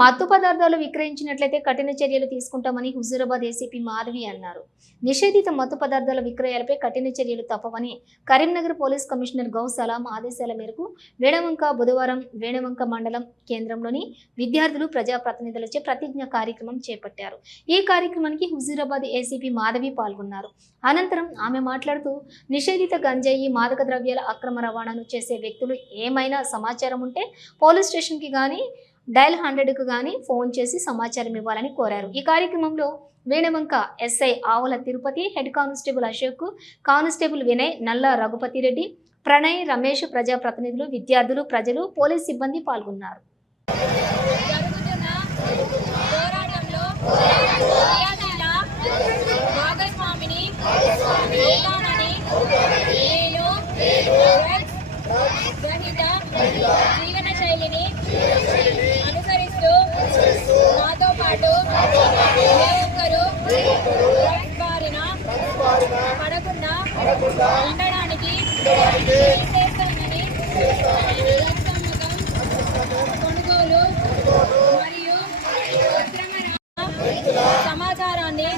మత్తు పదార్థాలు విక్రయించినట్లయితే కఠిన చర్యలు తీసుకుంటామని హుజూరాబాద్ ఏసీపీ మాధవి అన్నారు. నిషేధిత మత్తు పదార్థాల విక్రయాలపై కఠిన చర్యలు తప్పవని కరీంనగర్ పోలీస్ కమిషనర్ గౌ సలాం ఆదేశాల మేరకు వేణవంక బుధవారం వేణవంక మండలం కేంద్రంలోని విద్యార్థులు ప్రజాప్రతినిధులచే ప్రతిజ్ఞ కార్యక్రమం చేపట్టారు. ఈ కార్యక్రమానికి హుజూరాబాద్ ఏసీపీ మాధవి పాల్గొన్నారు. అనంతరం ఆమె మాట్లాడుతూ నిషేధిత గంజాయి మాదక ద్రవ్యాల అక్రమ రవాణాను చేసే వ్యక్తులు ఏమైనా సమాచారం ఉంటే పోలీస్ స్టేషన్కి కానీ డయల్ హండ్రెడ్కు కానీ ఫోన్ చేసి సమాచారం ఇవ్వాలని కోరారు. ఈ కార్యక్రమంలో Veenavanka SI Avula Tirupati head constable Ashok constable Vinay Nalla Raghupathi Reddy Pranay Ramesh ప్రజాప్రతినిధులు విద్యార్థులు ప్రజలు పోలీస్ సిబ్బంది పాల్గొన్నారు. జీవన శైలిని క్రియాశీల భాగస్వామిని అవుతానని నేను డ్రగ్స్ రహిత జీవన శైలిని అనుసరిస్తూ నాతో పాటు ఏ ఒక్కరూ డ్రగ్స్ బారిన పడకుండా ఉండడానికి చేస్తానని కొనుగోలు మరియు సమాచారాన్ని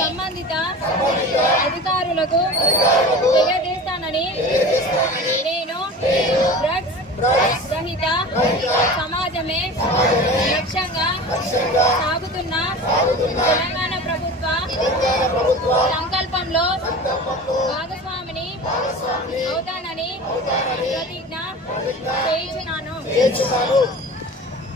సంబంధిత అధికారులకు తెలియజేస్తానని నేను డ్రగ్స్ రహిత సమాజమే లక్ష్యంగా సాగుతున్న అవుతానని ప్రతిజ్ఞ చేయించున్నాను.